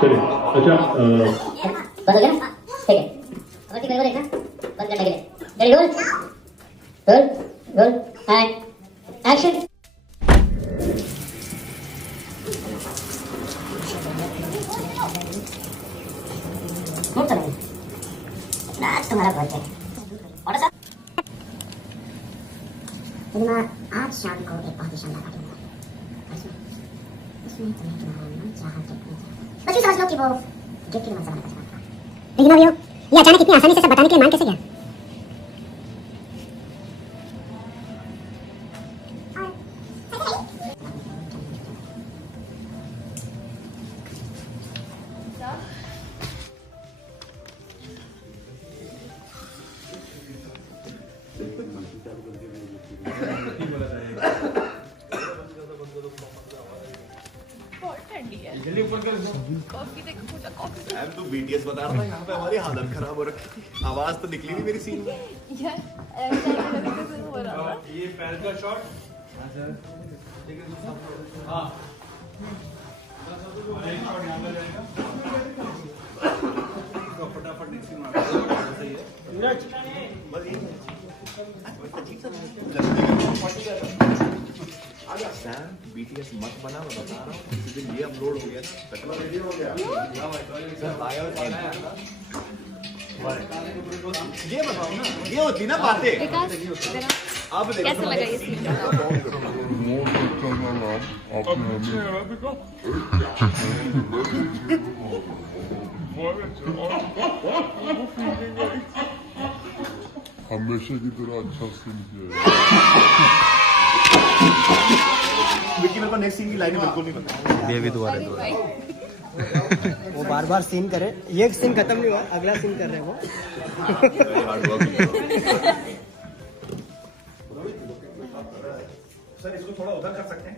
चलिए अच्छा बस हो गया ना? ठीक है अब ठीक है देखना बंद करने के लिए ready roll roll roll and action आज तुम्हारा बर्थडे ऑर्डर सर आज शाम को एक बहुत ही शानदार पार्टी होगा उसमें तुम्हें तुम्हारा मन चाहा गिफ्ट मिल जाएगा बस ये समझ लो कि वो गिफ्ट के लिए मन से बनाता है लेकिन अब ये अचानक इतनी आसानी से सब बताने के लिए मान कैसे गया मैम तू बीटीएस बता रहा था यहाँ पे हमारी हालत खराब हो रखी थी आवाज तो निकली नहीं मेरी सीन में यार हो रहा था ये पैर का शॉट हां सर ठीक है हां एक शॉट यहां पे जाएगा तो फटाफट नेक्स्ट सीन मार सही है नीरज बस ये अजीब सा पार्टी कर रहा आजा सैम बीटीएस मत बना मैं बता रहा हूँ इसी दिन ये अपलोड हो गया ना पहला वीडियो हो गया सर आया और ये बताओ ना ये होती ना बातें अब कैसा लगा ये सीन हमेशा की तरह अच्छा सीन किया विक्की मेरे को नेक्स्ट सीन की लाइनें बिल्कुल नहीं पता ये भी दोबारा वो बार बार सीन करे ये सीन खत्म नहीं हुआ अगला सीन कर रहे हैं वो सर इसको थोड़ा उधर कर सकते हैं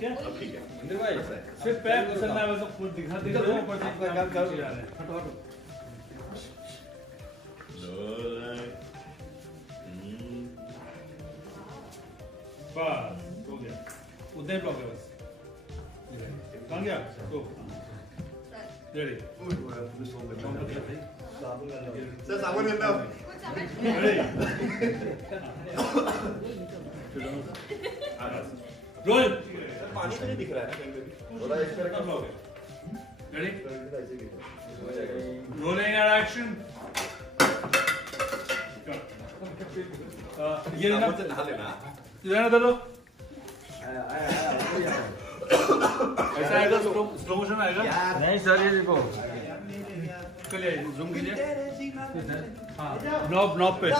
ठीक है इंद्र भाई सिर्फ पैर फिसलना है वैसे कुछ दिखा ऊपर से काम कर रहे हैं हटो बस हो गया उधर ही ब्लॉक है बस बन गया तो रेडी सर साबुन लेना रोल पानी तो नहीं दिख रहा है ना कहीं पे भी थोड़ा इस तरह का ब्लॉक है रेडी रोलिंग एंड एक्शन ये लेना मुझसे नहा लेना लेना दे दो ऐसा आएगा स्लो मोशन आएगा नहीं सर ये देखो चलिए जूम कीजिए हाँ नॉब पे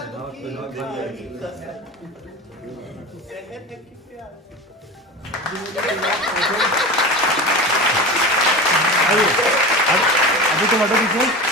अभी तो बटन दीजिए